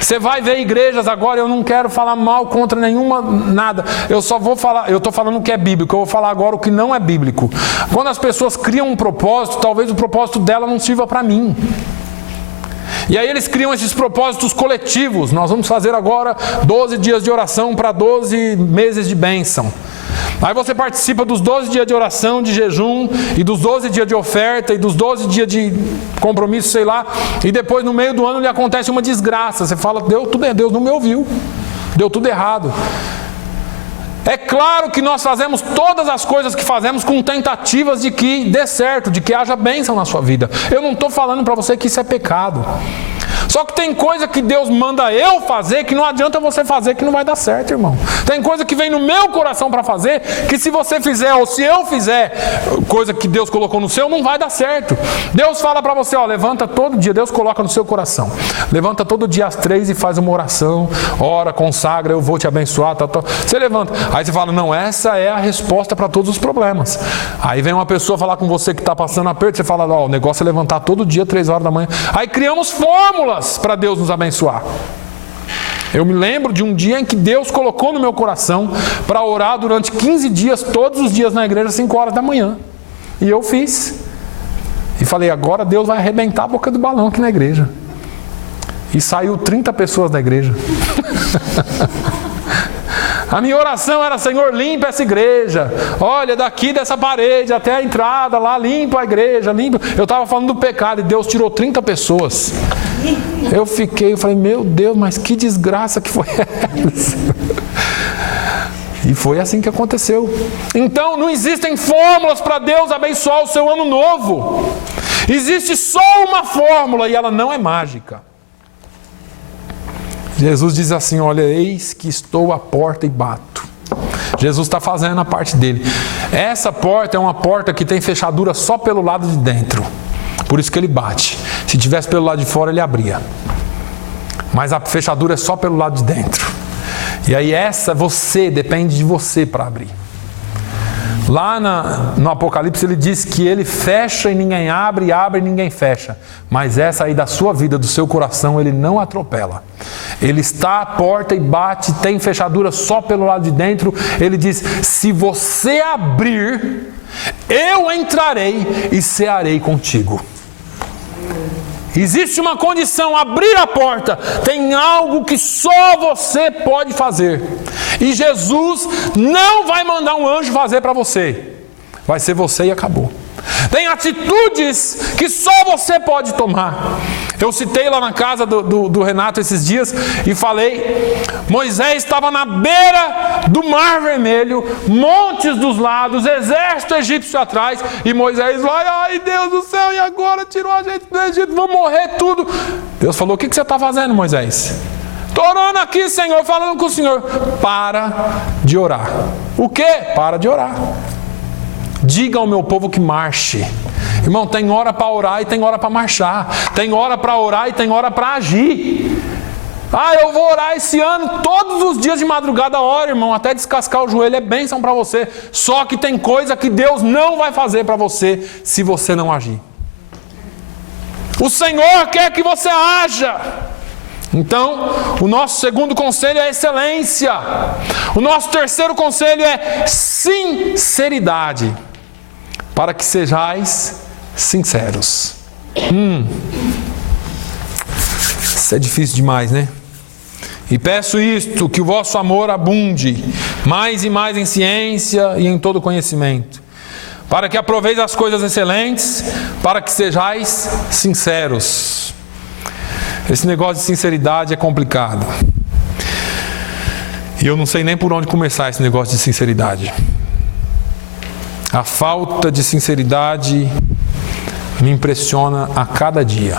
Você vai ver igrejas agora, eu não quero falar mal contra nenhuma, nada. Eu só vou falar, eu estou falando o que é bíblico, eu vou falar agora o que não é bíblico. Quando as pessoas criam um propósito, talvez o propósito dela não sirva para mim. E aí eles criam esses propósitos coletivos. Nós vamos fazer agora 12 dias de oração para 12 meses de bênção. Aí você participa dos 12 dias de oração, de jejum, e dos 12 dias de oferta, e dos 12 dias de compromisso, sei lá, e depois no meio do ano lhe acontece uma desgraça. Você fala, Deus não me ouviu, deu tudo errado. É claro que nós fazemos todas as coisas que fazemos com tentativas de que dê certo, de que haja bênção na sua vida. Eu não estou falando para você que isso é pecado. Só que tem coisa que Deus manda eu fazer que não adianta você fazer, que não vai dar certo, irmão. Tem coisa que vem no meu coração para fazer, que se você fizer ou se eu fizer, coisa que Deus colocou no seu, não vai dar certo. Deus fala para você, levanta todo dia, Deus coloca no seu coração. Levanta todo dia às 3 e faz uma oração, ora, consagra, eu vou te abençoar, tal. Você levanta. Aí você fala, não, essa é a resposta para todos os problemas. Aí vem uma pessoa falar com você que está passando aperto, você fala, o negócio é levantar todo dia, 3 horas da manhã. Aí criamos fórmulas para Deus nos abençoar. Eu me lembro de um dia em que Deus colocou no meu coração para orar durante 15 dias, todos os dias na igreja, 5 horas da manhã. E eu fiz. E falei, agora Deus vai arrebentar a boca do balão aqui na igreja. E saiu 30 pessoas da igreja. A minha oração era, Senhor, limpa essa igreja. Olha, daqui dessa parede até a entrada lá, limpa a igreja, limpa. Eu estava falando do pecado e Deus tirou 30 pessoas. Eu falei, meu Deus, mas que desgraça que foi essa? E foi assim que aconteceu. Então, não existem fórmulas para Deus abençoar o seu ano novo. Existe só uma fórmula e ela não é mágica. Jesus diz assim, olha, eis que estou à porta e bato. Jesus está fazendo a parte dele. Essa porta é uma porta que tem fechadura só pelo lado de dentro. Por isso que ele bate. Se tivesse pelo lado de fora, ele abria. Mas a fechadura é só pelo lado de dentro. E aí depende de você para abrir. Lá no Apocalipse ele diz que ele fecha e ninguém abre, e abre e ninguém fecha. Mas essa aí da sua vida, do seu coração, ele não atropela. Ele está à porta e bate, tem fechadura só pelo lado de dentro. Ele diz, se você abrir, eu entrarei e cearei contigo. Existe uma condição, abrir a porta. Tem algo que só você pode fazer. E Jesus não vai mandar um anjo fazer para você. Vai ser você e acabou. Tem atitudes que só você pode tomar. Eu citei lá na casa do Renato esses dias e falei, Moisés estava na beira do Mar Vermelho, montes dos lados, exército egípcio atrás, e Moisés vai, ai Deus do céu, e agora tirou a gente do Egito, vamos morrer tudo. Deus falou, o que você está fazendo, Moisés? Estou orando aqui, Senhor, falando com o Senhor. Para de orar. O quê? Para de orar. Diga ao meu povo que marche. Irmão, tem hora para orar e tem hora para marchar. Tem hora para orar e tem hora para agir. Eu vou orar esse ano todos os dias de madrugada, hora, irmão, até descascar o joelho, é bênção para você. Só que tem coisa que Deus não vai fazer para você se você não agir. O Senhor quer que você haja. Então, o nosso segundo conselho é excelência. O nosso terceiro conselho é sinceridade, para que sejais sinceros. Isso é difícil demais, né? E peço isto, que o vosso amor abunde mais e mais em ciência e em todo conhecimento, para que aproveis as coisas excelentes, para que sejais sinceros. Esse negócio de sinceridade é complicado. E eu não sei nem por onde começar esse negócio de sinceridade. A falta de sinceridade me impressiona a cada dia.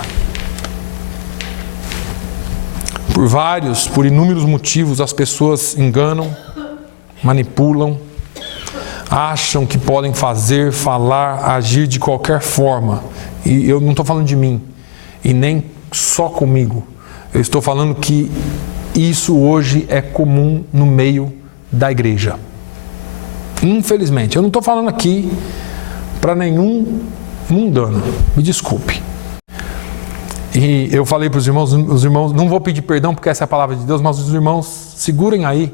Por inúmeros motivos, as pessoas enganam, manipulam, acham que podem fazer, falar, agir de qualquer forma. E eu não estou falando de mim, e nem só comigo. Eu estou falando que isso hoje é comum no meio da igreja. Infelizmente, eu não estou falando aqui para nenhum mundano, me desculpe. E eu falei para os irmãos, não vou pedir perdão porque essa é a palavra de Deus, mas os irmãos, segurem aí,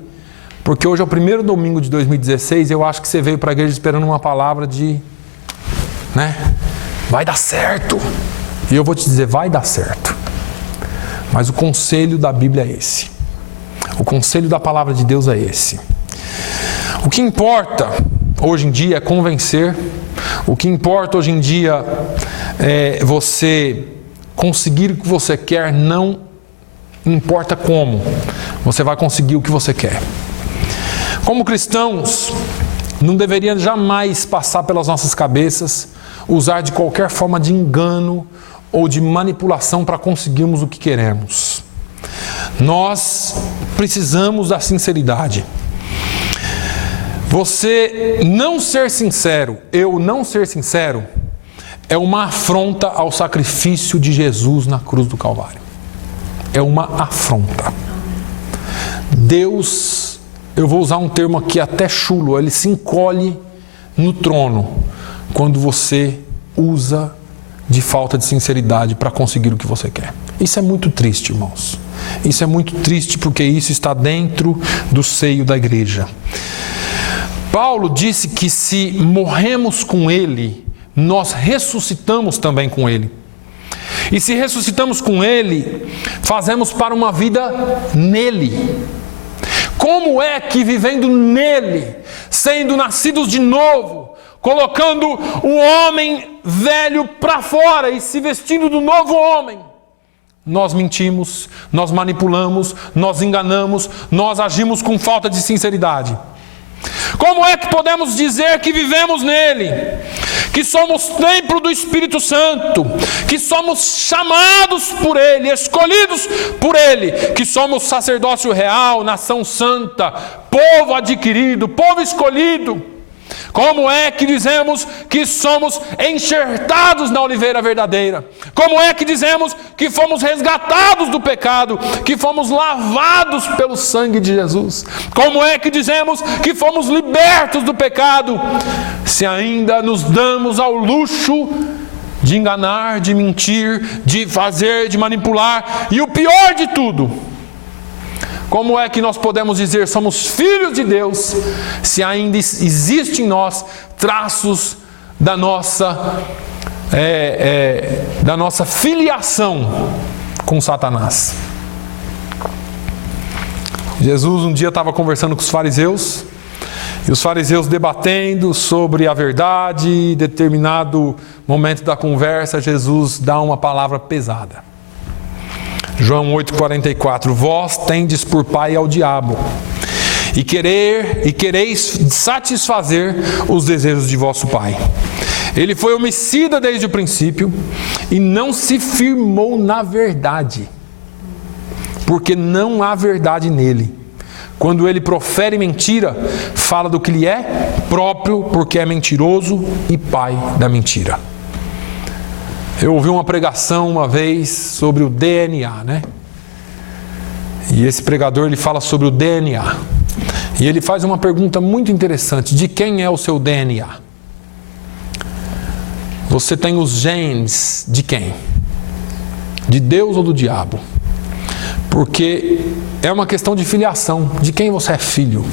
porque hoje é o primeiro domingo de 2016, eu acho que você veio para a igreja esperando uma palavra de, vai dar certo. E eu vou te dizer, vai dar certo. Mas o conselho da Bíblia é esse. O conselho da palavra de Deus é esse. O que importa hoje em dia é convencer. O que importa hoje em dia é você conseguir o que você quer, não importa como. Você vai conseguir o que você quer. Como cristãos, não deveria jamais passar pelas nossas cabeças usar de qualquer forma de engano ou de manipulação para conseguirmos o que queremos. Nós precisamos da sinceridade. Você não ser sincero, eu não ser sincero, é uma afronta ao sacrifício de Jesus na cruz do Calvário. É uma afronta. Deus, eu vou usar um termo aqui até chulo, ele se encolhe no trono quando você usa de falta de sinceridade para conseguir o que você quer. Isso é muito triste, irmãos. Isso é muito triste porque isso está dentro do seio da igreja. Paulo disse que se morremos com Ele, nós ressuscitamos também com Ele. E se ressuscitamos com Ele, fazemos para uma vida nele. Como é que vivendo nele, sendo nascidos de novo, colocando o homem velho para fora e se vestindo do novo homem, nós mentimos, nós manipulamos, nós enganamos, nós agimos com falta de sinceridade? Como é que podemos dizer que vivemos nele, que somos templo do Espírito Santo, que somos chamados por ele, escolhidos por ele, que somos sacerdócio real, nação santa, povo adquirido, povo escolhido? Como é que dizemos que somos enxertados na oliveira verdadeira? Como é que dizemos que fomos resgatados do pecado, que fomos lavados pelo sangue de Jesus? Como é que dizemos que fomos libertos do pecado, se ainda nos damos ao luxo de enganar, de mentir, de fazer, de manipular? E o pior de tudo, como é que nós podemos dizer somos filhos de Deus, se ainda existe em nós traços da nossa filiação com Satanás? Jesus um dia estava conversando com os fariseus E os fariseus debatendo sobre a verdade, em determinado momento da conversa, Jesus dá uma palavra pesada. João 8,44: vós tendes por pai ao diabo, e quereis satisfazer os desejos de vosso pai. Ele foi homicida desde o princípio, e não se firmou na verdade, porque não há verdade nele. Quando ele profere mentira, fala do que lhe é próprio, porque é mentiroso e pai da mentira. Eu ouvi uma pregação uma vez sobre o DNA, né? E esse pregador, ele fala sobre o DNA. E ele faz uma pergunta muito interessante: de quem é o seu DNA? Você tem os genes de quem? De Deus ou do diabo? Porque é uma questão de filiação, de quem você é filho.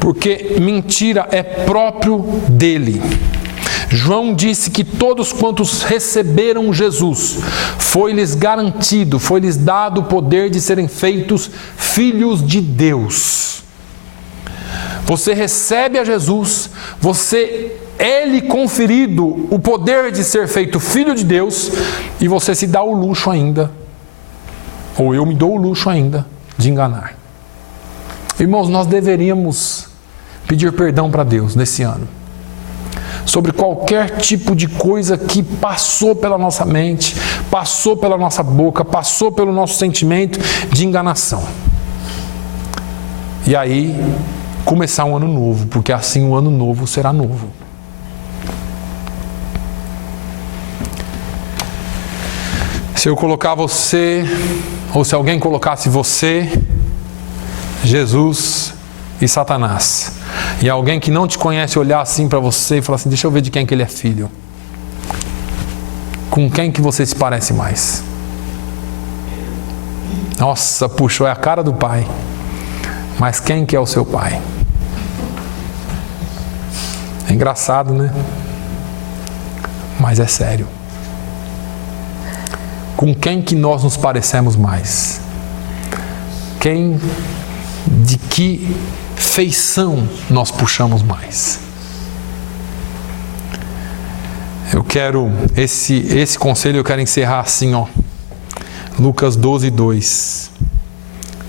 Porque mentira é próprio dele. João disse que todos quantos receberam Jesus, foi-lhes garantido, foi-lhes dado o poder de serem feitos filhos de Deus. Você recebe a Jesus, é-lhe conferido o poder de ser feito filho de Deus, e você se dá o luxo ainda, ou eu me dou o luxo ainda, de enganar. Irmãos, nós deveríamos pedir perdão para Deus nesse ano, sobre qualquer tipo de coisa que passou pela nossa mente, passou pela nossa boca, passou pelo nosso sentimento de enganação. E aí, começar um ano novo, porque assim o ano novo será novo. Se eu colocar você, ou se alguém colocasse você, Jesus e Satanás, e alguém que não te conhece olhar assim para você e falar assim: deixa eu ver de quem que ele é filho, com quem que você se parece mais? Nossa, puxou, é a cara do pai, mas quem que é o seu pai? É engraçado, né? Mas é sério. Com quem que nós nos parecemos mais? De que feição nós puxamos mais? Eu quero, esse conselho eu quero encerrar assim, ó. Lucas 12:2.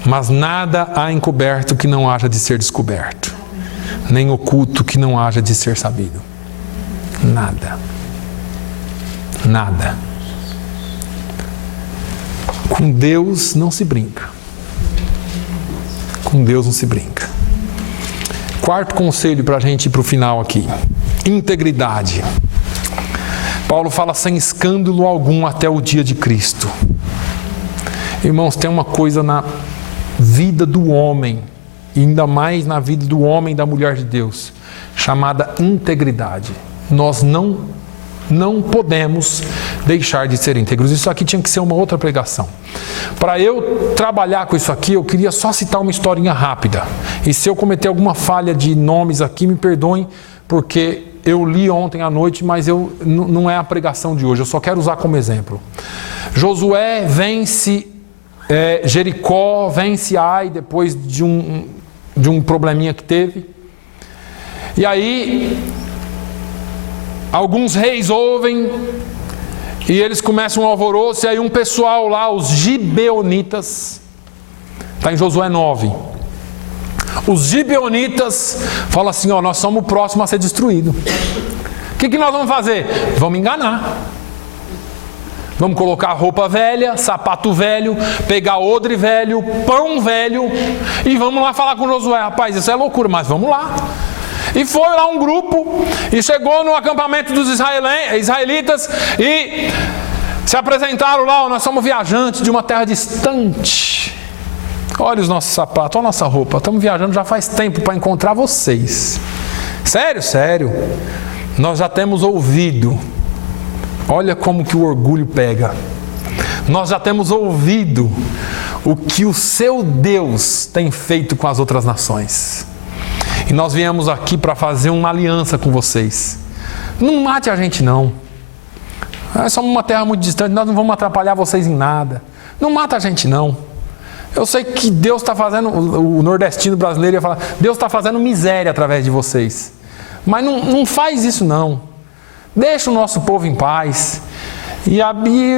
Mas nada há encoberto que não haja de ser descoberto, nem oculto que não haja de ser sabido. Nada. Nada. Com Deus não se brinca. Com Deus não se brinca. Quarto conselho para a gente ir para o final aqui: integridade. Paulo fala: sem escândalo algum até o dia de Cristo. Irmãos, tem uma coisa na vida do homem, e ainda mais na vida do homem e da mulher de Deus, chamada integridade. Nós não podemos deixar de ser íntegros. Isso aqui tinha que ser uma outra pregação. Para eu trabalhar com isso aqui, eu queria só citar uma historinha rápida. E se eu cometer alguma falha de nomes aqui, me perdoem, porque eu li ontem à noite, mas não é a pregação de hoje. Eu só quero usar como exemplo. Josué vence Jericó, vence Ai, depois de um probleminha que teve. E aí alguns reis ouvem e eles começam um alvoroço, e aí um pessoal lá, os gibeonitas, está em Josué 9. Os gibeonitas falam assim: ó, nós somos o próximo a ser destruído. O que nós vamos fazer? Vamos enganar. Vamos colocar roupa velha, sapato velho, pegar odre velho, pão velho, e vamos lá falar com Josué. Rapaz, isso é loucura, mas vamos lá. E foi lá um grupo, e chegou no acampamento dos israelitas, e se apresentaram lá: ó, nós somos viajantes de uma terra distante. Olha os nossos sapatos, olha a nossa roupa, estamos viajando já faz tempo para encontrar vocês. Sério, sério. Nós já temos ouvido. Olha como que o orgulho pega. Nós já temos ouvido o que o seu Deus tem feito com as outras nações. E nós viemos aqui para fazer uma aliança com vocês. Não mate a gente não. Nós somos uma terra muito distante, nós não vamos atrapalhar vocês em nada. Não mata a gente não. Eu sei que Deus está fazendo, o nordestino brasileiro ia falar, Deus está fazendo miséria através de vocês. Mas não faz isso não. Deixa o nosso povo em paz. E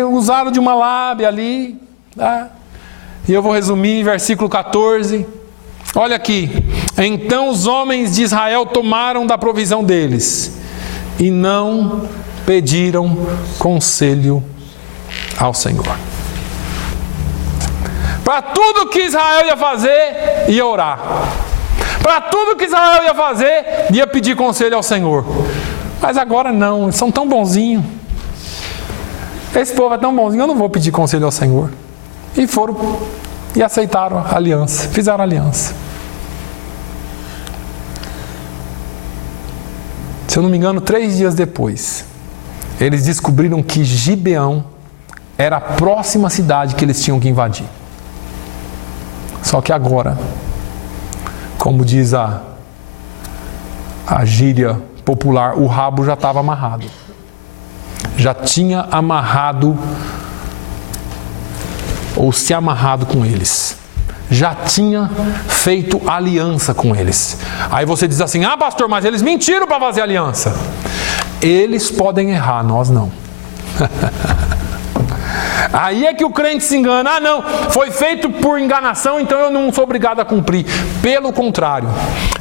usaram de uma lábia ali. Tá? E eu vou resumir, versículo 14. Olha aqui. Então os homens de Israel tomaram da provisão deles e não pediram conselho ao Senhor. Para tudo que Israel ia fazer, ia orar. Para tudo que Israel ia fazer, ia pedir conselho ao Senhor. Mas agora não, eles são tão bonzinhos. Esse povo é tão bonzinho, eu não vou pedir conselho ao Senhor. E foram e aceitaram a aliança, fizeram a aliança. Se eu não me engano, 3 dias depois, eles descobriram que Gibeão era a próxima cidade que eles tinham que invadir. Só que agora, como diz a gíria popular, o rabo já estava amarrado. Já tinha amarrado, ou se amarrado com eles. Já tinha feito aliança com eles. Aí você diz assim, pastor, mas eles mentiram para fazer aliança. Eles podem errar, nós não. Aí é que o crente se engana. Não, foi feito por enganação, então eu não sou obrigado a cumprir. Pelo contrário,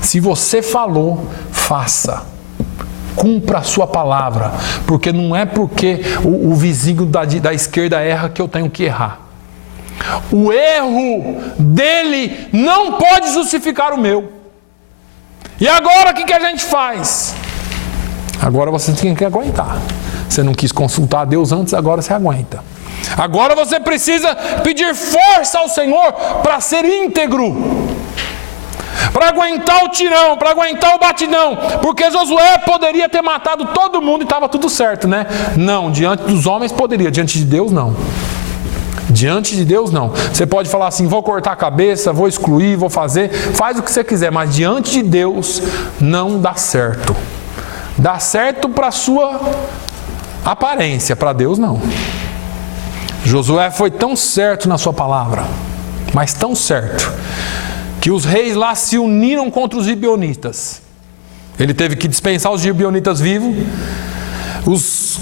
se você falou, faça. Cumpra a sua palavra. Porque não é porque o vizinho da esquerda erra que eu tenho que errar. O erro dele não pode justificar o meu. E agora o que a gente faz? Agora você tem que aguentar. Você não quis consultar a Deus antes, agora você aguenta. Agora você precisa pedir força ao Senhor para ser íntegro, para aguentar o tirão, para aguentar o batidão, porque Josué poderia ter matado todo mundo e estava tudo certo, né? Não, diante dos homens poderia, diante de Deus não. Diante de Deus não. Você pode falar assim, vou cortar a cabeça, vou excluir, vou fazer, faz o que você quiser, mas diante de Deus não dá certo. Dá certo para a sua aparência, para Deus não. Josué foi tão certo na sua palavra, mas tão certo, que os reis lá se uniram contra os gibeonitas. Ele teve que dispensar os gibeonitas vivos. Os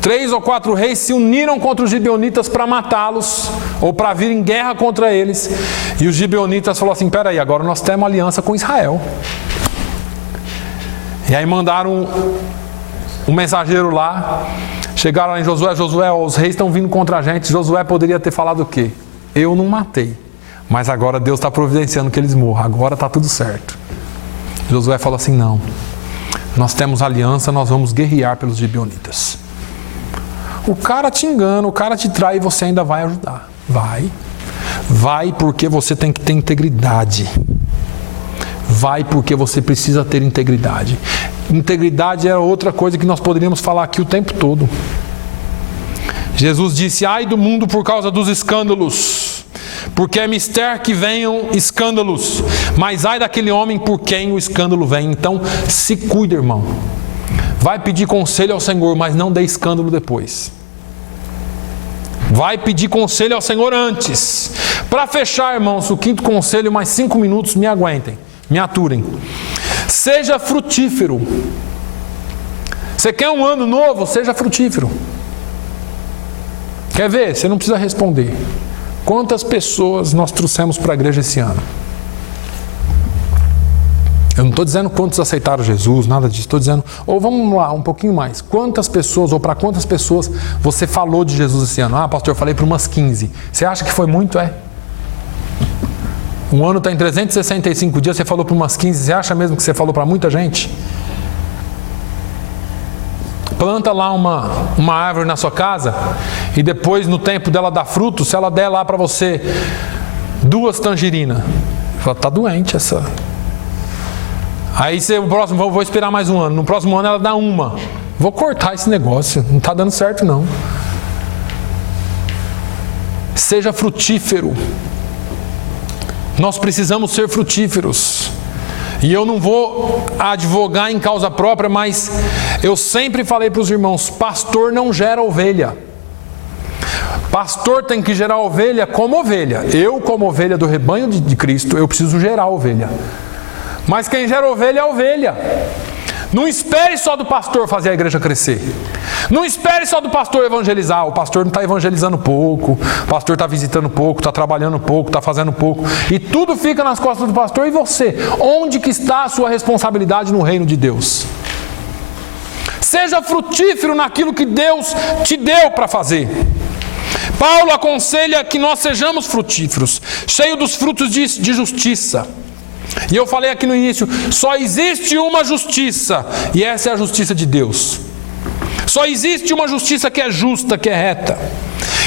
3 ou 4 reis se uniram contra os gibeonitas para matá-los, ou para vir em guerra contra eles. E os gibeonitas falaram assim, peraí, agora nós temos aliança com Israel. E aí mandaram um mensageiro lá, chegaram lá em Josué, os reis estão vindo contra a gente. Josué poderia ter falado o quê? Eu não matei, mas agora Deus está providenciando que eles morram, agora está tudo certo. Josué falou assim, não, nós temos aliança, nós vamos guerrear pelos gibeonitas. O cara te engana, o cara te trai e você ainda vai ajudar. Vai porque você tem que ter integridade. Vai porque você precisa ter integridade. Integridade é outra coisa que nós poderíamos falar aqui o tempo todo. Jesus disse, ai do mundo por causa dos escândalos, porque é mister que venham escândalos, mas ai daquele homem por quem o escândalo vem. Então se cuida, irmão. Vai pedir conselho ao Senhor, mas não dê escândalo depois. Vai pedir conselho ao Senhor antes. Para fechar, irmãos, o 5º conselho, mais 5 minutos, me aguentem, me aturem. Seja frutífero. Você quer um ano novo? Seja frutífero. Quer ver? Você não precisa responder. Quantas pessoas nós trouxemos para a igreja esse ano? Eu não estou dizendo quantos aceitaram Jesus, nada disso. Estou dizendo, ou vamos lá, um pouquinho mais. Quantas pessoas, ou para quantas pessoas você falou de Jesus esse ano? Pastor, eu falei para umas 15. Você acha que foi muito? Um ano está em 365 dias, você falou para umas 15. Você acha mesmo que você falou para muita gente? Planta lá uma árvore na sua casa e depois, no tempo dela dar fruto, se ela der lá para você 2 tangerinas, ela está doente essa. Aí o próximo, vou esperar mais um ano. No próximo ano ela dá 1. Vou cortar esse negócio, não está dando certo não. Seja frutífero. Nós precisamos ser frutíferos. E eu não vou advogar em causa própria, mas eu sempre falei para os irmãos, pastor não gera ovelha. Pastor tem que gerar ovelha como ovelha. Eu, como ovelha do rebanho de Cristo, eu preciso gerar ovelha. Mas quem gera ovelha é a ovelha. Não espere só do pastor fazer a igreja crescer. Não espere só do pastor evangelizar. O pastor não está evangelizando pouco, o pastor está visitando pouco, está trabalhando pouco, está fazendo pouco. E tudo fica nas costas do pastor. E você? Onde que está a sua responsabilidade no reino de Deus? Seja frutífero naquilo que Deus te deu para fazer. Paulo aconselha que nós sejamos frutíferos, cheios dos frutos de justiça. E eu falei aqui no início, só existe uma justiça, e essa é a justiça de Deus. Só existe uma justiça que é justa, que é reta.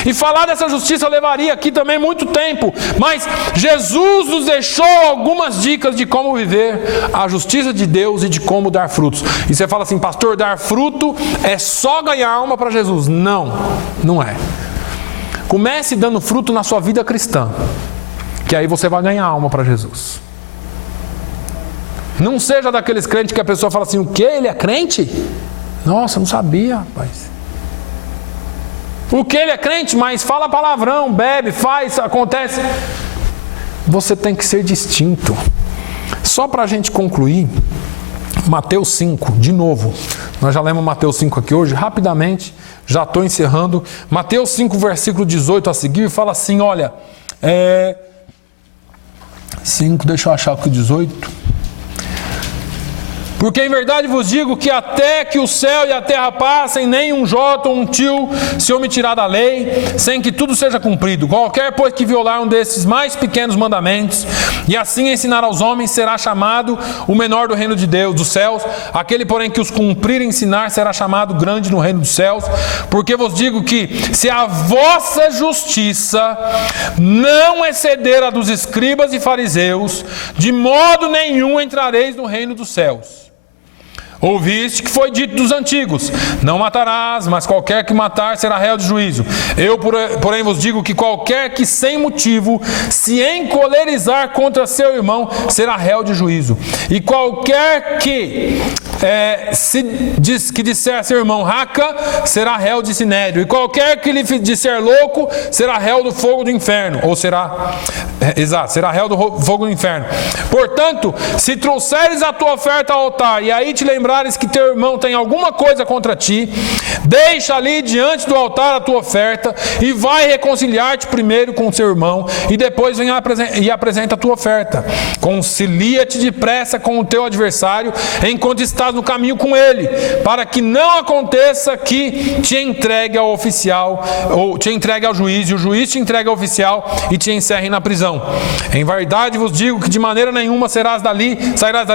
E falar dessa justiça levaria aqui também muito tempo, mas Jesus nos deixou algumas dicas de como viver a justiça de Deus e de como dar frutos. E você fala assim, pastor, dar fruto é só ganhar alma para Jesus. Não, não é. Comece dando fruto na sua vida cristã, que aí você vai ganhar alma para Jesus. Não seja daqueles crentes que a pessoa fala assim, o quê? Ele é crente? Nossa, não sabia, rapaz. O que ele é crente, mas fala palavrão, bebe, faz, acontece. Você tem que ser distinto. Só para a gente concluir, Mateus 5, de novo. Nós já lemos Mateus 5 aqui hoje, rapidamente, já estou encerrando. Mateus 5, versículo 18 a seguir, fala assim, olha, 5, deixa eu achar aqui o 18. Porque em verdade vos digo que até que o céu e a terra passem, nem um jota ou um tio se omitirá da lei, sem que tudo seja cumprido. Qualquer, pois, que violar um desses mais pequenos mandamentos, e assim ensinar aos homens, será chamado o menor do reino de Deus, dos céus. Aquele, porém, que os cumprir e ensinar, será chamado grande no reino dos céus. Porque vos digo que, se a vossa justiça não exceder a dos escribas e fariseus, de modo nenhum entrareis no reino dos céus. Ouviste que foi dito dos antigos, não matarás, mas qualquer que matar será réu de juízo. Eu, porém, vos digo que qualquer que sem motivo se encolerizar contra seu irmão, será réu de juízo. E qualquer que disser a seu irmão raca, será réu de sinédrio. E qualquer que lhe disser louco, será réu do fogo do inferno. Ou será réu do fogo do inferno. Portanto, se trouxeres a tua oferta ao altar, e aí te lembrares que teu irmão tem alguma coisa contra ti, deixa ali diante do altar a tua oferta, e vai reconciliar-te primeiro com o seu irmão, e depois vem e apresenta a tua oferta. Concilia-te depressa com o teu adversário, enquanto estás no caminho com ele, para que não aconteça que te entregue ao oficial, ou te entregue ao juiz, e o juiz te entregue ao oficial, e te encerre na prisão. Em verdade vos digo que de maneira nenhuma sairás dali,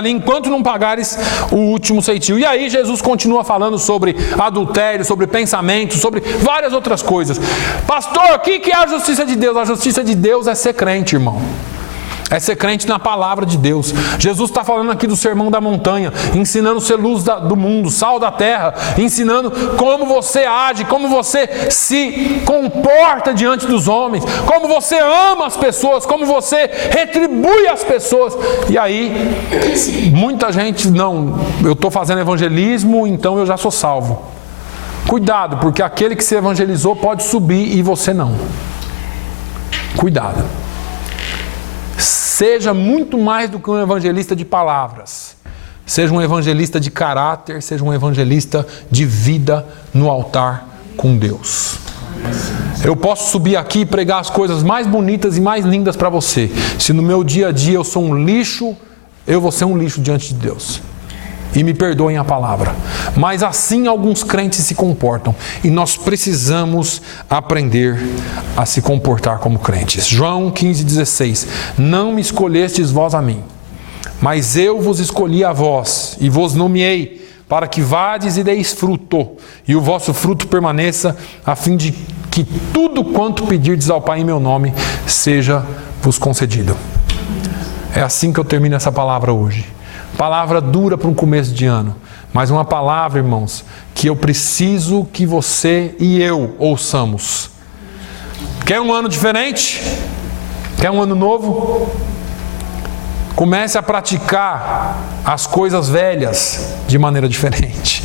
enquanto não pagares o último ceitil. E aí Jesus continua falando sobre adultério, sobre pensamento, sobre várias outras coisas. Pastor, o que é a justiça de Deus? A justiça de Deus é ser crente, irmão. É ser crente na palavra de Deus. Jesus está falando aqui do sermão da montanha, ensinando ser luz do mundo, sal da terra, ensinando como você age, como você se comporta diante dos homens, como você ama as pessoas, como você retribui as pessoas. E aí, muita gente, não, eu estou fazendo evangelismo, então eu já sou salvo. Cuidado, porque aquele que se evangelizou pode subir e você não. Cuidado. Seja muito mais do que um evangelista de palavras. Seja um evangelista de caráter, seja um evangelista de vida no altar com Deus. Eu posso subir aqui e pregar as coisas mais bonitas e mais lindas para você. Se no meu dia a dia eu sou um lixo, eu vou ser um lixo diante de Deus. E me perdoem a palavra. Mas assim alguns crentes se comportam. E nós precisamos aprender a se comportar como crentes. João 15,16. Não me escolhestes vós a mim, mas eu vos escolhi a vós, e vos nomeei, para que vades e deis fruto, e o vosso fruto permaneça, a fim de que tudo quanto pedirdes ao Pai em meu nome, seja vos concedido. É assim que eu termino essa palavra hoje. Palavra dura para um começo de ano, mas uma palavra, irmãos, que eu preciso que você e eu ouçamos. Quer um ano diferente? Quer um ano novo? Comece a praticar as coisas velhas de maneira diferente.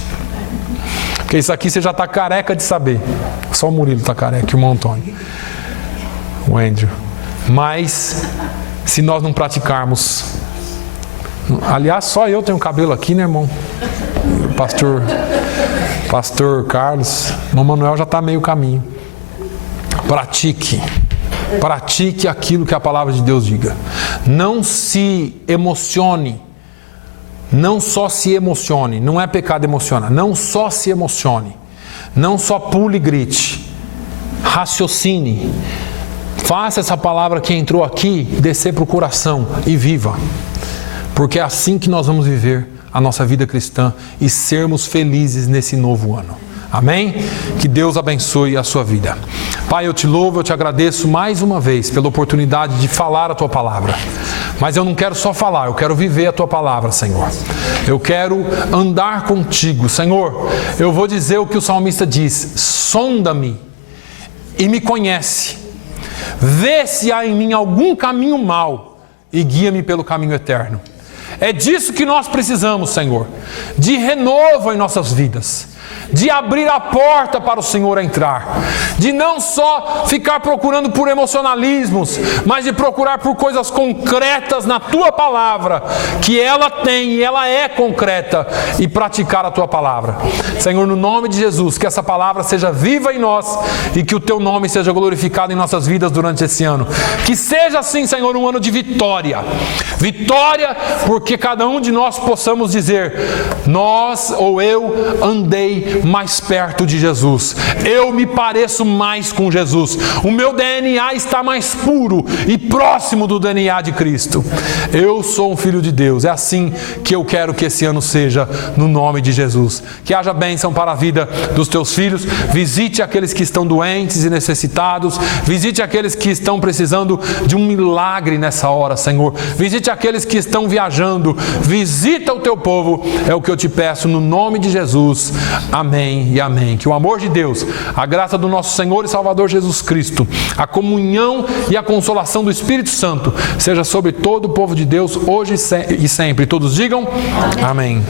Porque isso aqui você já está careca de saber. Só o Murilo está careca e o irmão Antônio. O Andrew. Mas, se nós não praticarmos... Aliás, só eu tenho cabelo aqui, né, irmão? Pastor Carlos, irmão Manuel já está meio caminho. Pratique aquilo que a palavra de Deus diga. Não se emocione. Não só se emocione. Não é pecado emocionar. Não só se emocione. Não só pule e grite. Raciocine. Faça essa palavra que entrou aqui descer para o coração e viva. Porque é assim que nós vamos viver a nossa vida cristã e sermos felizes nesse novo ano. Amém? Que Deus abençoe a sua vida. Pai, eu te louvo, eu te agradeço mais uma vez pela oportunidade de falar a tua palavra. Mas eu não quero só falar, eu quero viver a tua palavra, Senhor. Eu quero andar contigo, Senhor. Eu vou dizer o que o salmista diz: sonda-me e me conhece. Vê se há em mim algum caminho mau e guia-me pelo caminho eterno. É disso que nós precisamos, Senhor. De renovo em nossas vidas. De abrir a porta para o Senhor entrar. De não só ficar procurando por emocionalismos, mas de procurar por coisas concretas na Tua Palavra, que ela tem e ela é concreta, e praticar a Tua Palavra. Senhor, no nome de Jesus, que essa palavra seja viva em nós e que o Teu nome seja glorificado em nossas vidas durante esse ano. Que seja assim, Senhor, um ano de vitória. Vitória porque cada um de nós possamos dizer: nós ou eu andei mais perto de Jesus. Eu me pareço mais com Jesus. O meu DNA está mais puro e próximo do DNA de Cristo. Eu sou um filho de Deus. É assim que eu quero que esse ano seja, no nome de Jesus. Que haja bênção para a vida dos teus filhos. Visite aqueles que estão doentes e necessitados. Visite aqueles que estão precisando de um milagre nessa hora, Senhor. Visite aqueles que estão viajando. Visita o teu povo. É o que eu te peço no nome de Jesus. Amém e amém. Que o amor de Deus, a graça do nosso Senhor e Salvador Jesus Cristo, a comunhão e a consolação do Espírito Santo seja sobre todo o povo de Deus, hoje e sempre. Todos digam amém.